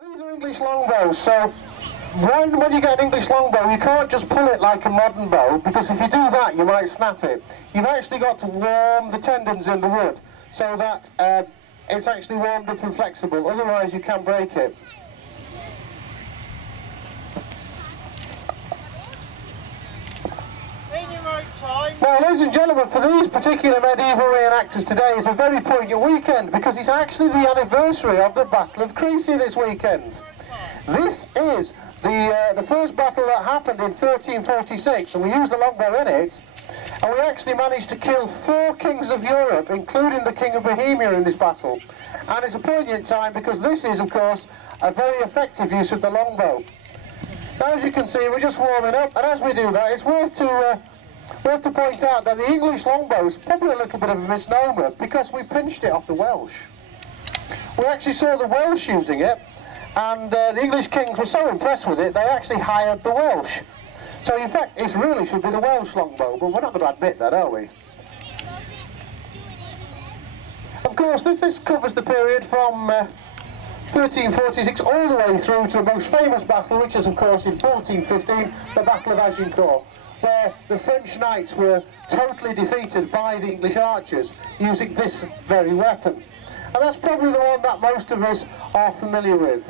These are English longbows, so when you get an English longbow, you can't just pull it like a modern bow, because if you do that, you might snap it. You've actually got to warm the tendons in the wood, so that it's actually warmed up and flexible, otherwise you can break it. Now, ladies and gentlemen, for these particular medieval reenactors today is a very poignant weekend, because it's actually the anniversary of the Battle of Crecy this weekend. This is the first battle that happened in 1346, and we used the longbow in it, and we actually managed to kill 4 kings of Europe, including the King of Bohemia, in this battle. And it's a poignant time because this is, of course, a very effective use of the longbow. Now, as you can see, we're just warming up, and as we do that, it's worth to point out that the English longbow is probably a little bit of a misnomer, because we pinched it off the Welsh. We actually saw the Welsh using it, and the English kings were so impressed with it, they actually hired the Welsh. So in fact, it really should be the Welsh longbow, but we're not going to admit that, are we? Of course, this covers the period from 1346 all the way through to the most famous battle, which is, of course, in 1415, the Battle of Agincourt, where the French knights were totally defeated by the English archers using this very weapon. And that's probably the one that most of us are familiar with.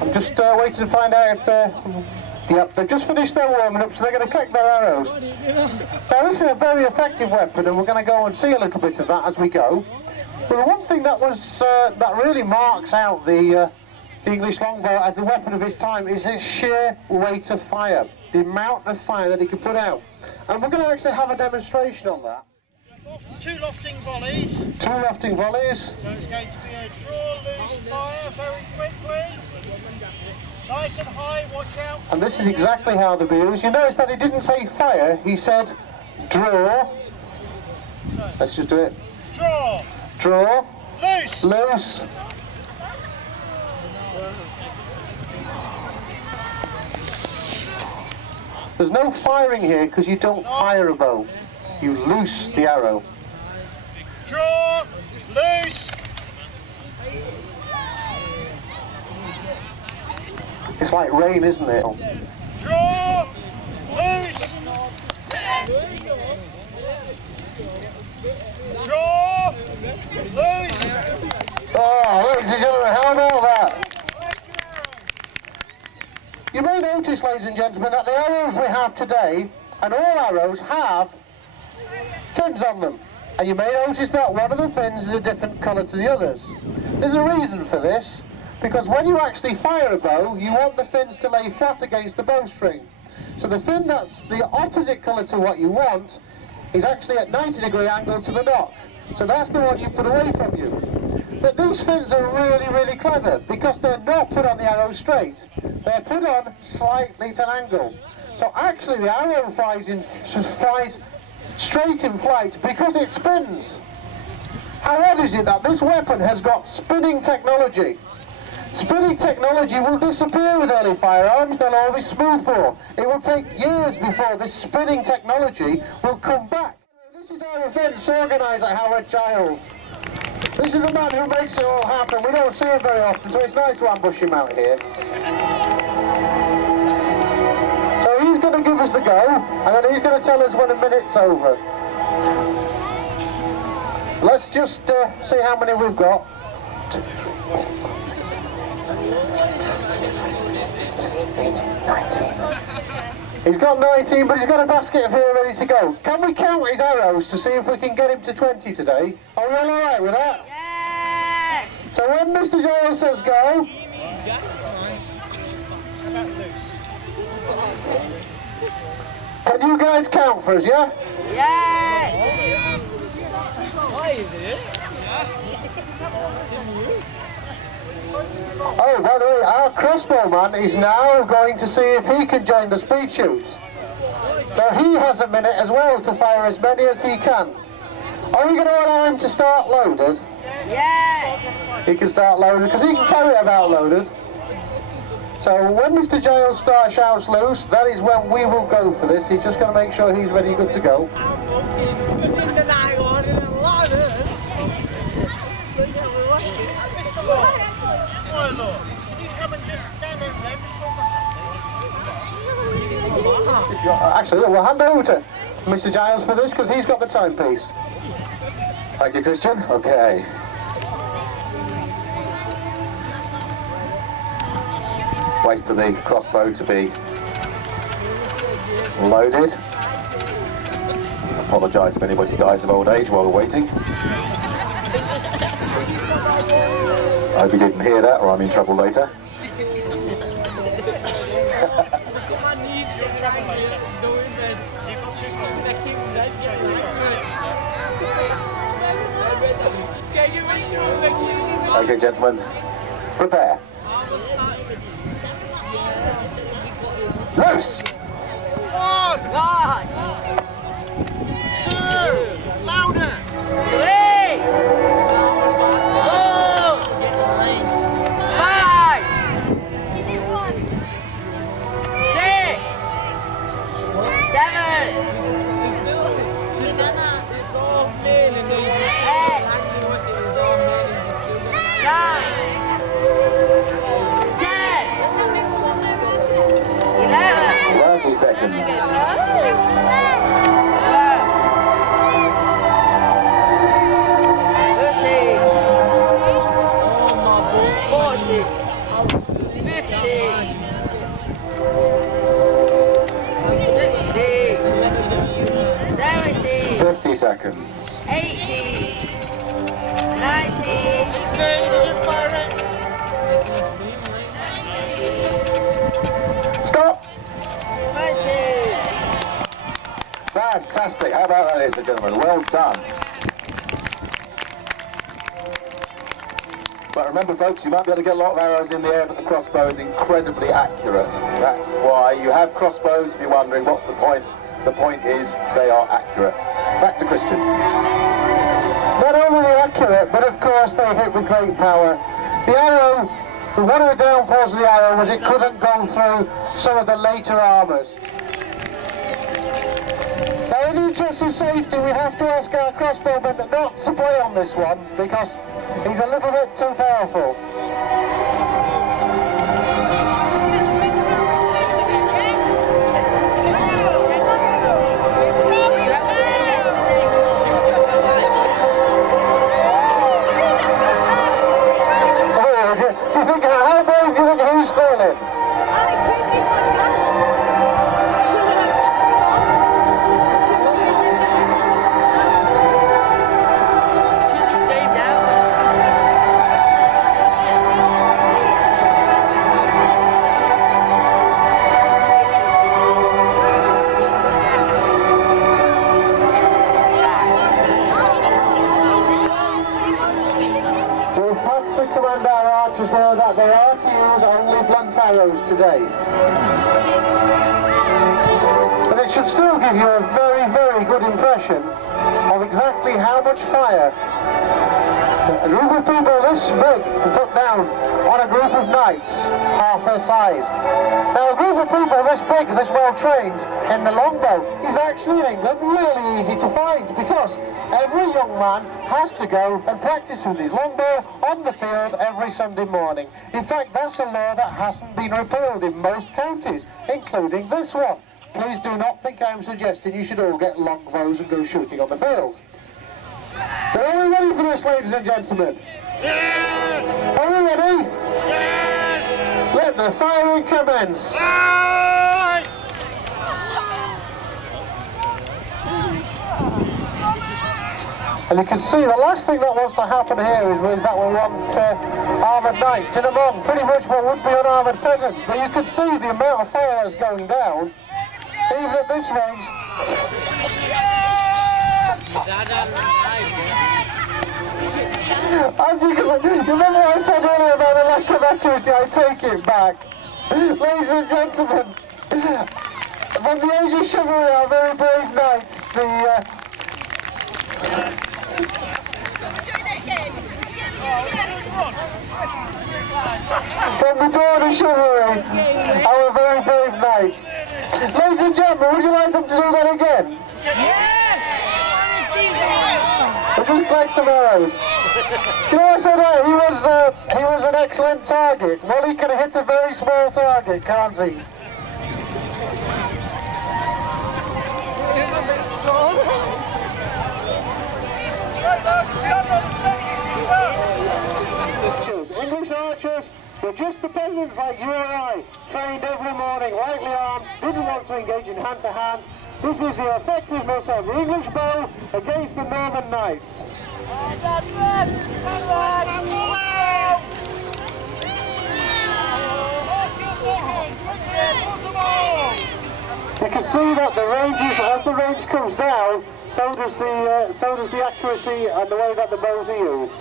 I'm just waiting to find out if yep, they've just finished their warming up, so they're going to collect their arrows. Now, this is a very effective weapon, and we're going to go and see a little bit of that as we go. But the one thing that that really marks out the English longbow as a weapon of its time is its sheer weight of fire, the amount of fire that it can put out. And we're going to actually have a demonstration on that. 2 lofting volleys. 2 lofting volleys. So it's going to be a draw, loose, fire very quickly. Nice and high, watch out. And this is exactly how they'll be used. You notice that he didn't say fire, he said draw. Let's just do it. Draw. Draw. Loose. Loose. There's no firing here because you don't fire a bow. You loose the arrow. Draw. Loose. It's like rain, isn't it? Draw. Loose. Draw. Loose. Oh, ladies and gentlemen, how about that? You may notice, ladies and gentlemen, that the arrows we have today, and all arrows have fins on them. And you may notice that one of the fins is a different colour to the others. There's a reason for this, because when you actually fire a bow, you want the fins to lay flat against the bowstring. So the fin that's the opposite colour to what you want is actually at 90-degree angle to the nock. So that's the one you put away from you. But these fins are really, really clever, because they're not put on the arrow straight. They're put on slightly at an angle. So actually the arrow flies straight in flight because it spins. How odd is it that this weapon has got spinning technology? Spinning technology will disappear with early firearms, they'll always smoothbore. It will take years before this spinning technology will come back. This is our events organiser, Howard Childs. This is the man who makes it all happen. We don't see him very often, so it's nice to ambush him out here. So he's going to give us the go, and then he's going to tell us when a minute's over. Let's just see how many we've got. He's got 19, but he's got a basket of here ready to go. Can we count his arrows to see if we can get him to 20 today? Are we all alright with that? Yeah! So when Mr. Giles says go... Can you guys count for us, yeah? Yeah! Why is it? Oh, by the way, our crossbow man is now going to see if he can join the speed shoots. So he has a minute as well to fire as many as he can. Are we going to allow him to start loaded? Yeah! He can start loaded, because he can carry about loaded. So when Mr. Giles shouts loose, that is when we will go for this. He's just going to make sure he's ready, good to go. Actually, we'll hand over to Mr. Giles for this because he's got the timepiece. Thank you, Christian. Okay. Wait for the crossbow to be loaded. Apologise if anybody dies of old age while we're waiting. I hope you didn't hear that or I'm in trouble later. Okay, gentlemen, prepare. Loose! 1, 2, louder! 3, 30 seconds. 50 seconds. 80, 90. Stop! 20. Fantastic. How about that, ladies and gentlemen? Well done. But remember, folks, you might be able to get a lot of arrows in the air, but the crossbow is incredibly accurate. That's why you have crossbows if you're wondering what's the point. The point is they are accurate. Back to Christian. Not only accurate, but of course they hit with great power. The arrow, one of the downfalls of the arrow was it couldn't go through some of the later armours. Now in the interest of safety, we have to ask our crossbowman not to play on this one, because he's a little bit too powerful. Command our archers know that they are to use only blunt arrows today. But it should still give you a very, very good impression of exactly how much fire a group of people this big can put down on a group of knights half their size. Now a group of people this big, this well trained in the longbow is actually in England really easy to find, because every young man has to go and practice with his longbow on the field every Sunday morning. In fact, that's a law that hasn't been repealed in most counties, including this one. Please do not think I'm suggesting you should all get longbows and go shooting on the field. But are we ready for this, ladies and gentlemen? Yes! Are we ready? Yes! Let the firing commence. Aye! And you can see the last thing that wants to happen here is that we want armoured knights in among pretty much what would be unarmoured peasants. But you can see the amount of fire that's going down, even at this range. As you can see, remember what I said earlier about the lack of accuracy? I take it back. Ladies and gentlemen, from the Age of Chivalry, our very brave knights, the From the dawn of chivalry, our very brave knight. Ladies and gentlemen, would you like them to do that again? Yes! We'll just collect some arrows. You know what I said he was an excellent target. Well, he can hit a very small target, can't he? English archers, they're just the peasants like you and I, trained every morning, lightly armed, didn't want to engage in hand-to-hand. This is the effectiveness of the English bow against the Northern knights. You can see that the ranges, as the range comes down, so does the accuracy and the way that the bows are used.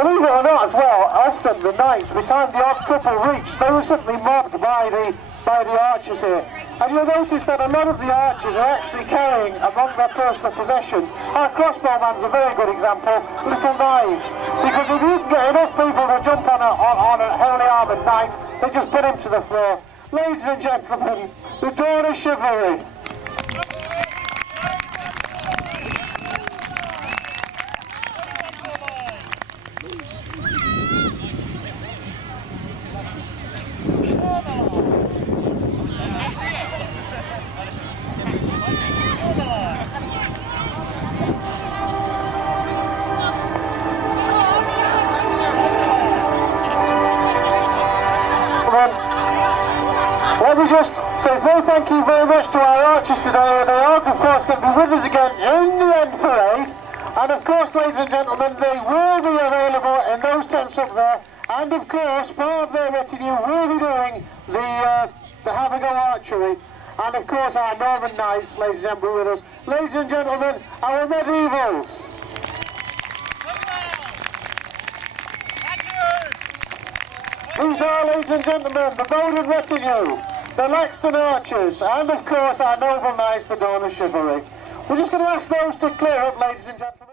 Believe it or not as well, often the knights, besides the odd couple reach, they were simply mobbed by the archers here. And you'll notice that a lot of the archers are actually carrying among their personal possessions. Our crossbowman's a very good example, little knives. Because if you can get enough people to jump on a heavily armoured knight, they just put him to the floor. Ladies and gentlemen, the dawn of chivalry. Let me just say very thank you very much to our archers today. They are, of course, going to be with us again in the end parade. And of course, ladies and gentlemen, they will be available in those tents up there. And of course, part of their retinue will be doing the have a go archery. And of course, our Northern Knights, ladies and gentlemen, with us. Ladies and gentlemen, our medievals. These are, ladies and gentlemen, the Bowden retinue, the Laxton archers, and of course our noble knights, the dawn of chivalry. We're just going to ask those to clear up, ladies and gentlemen.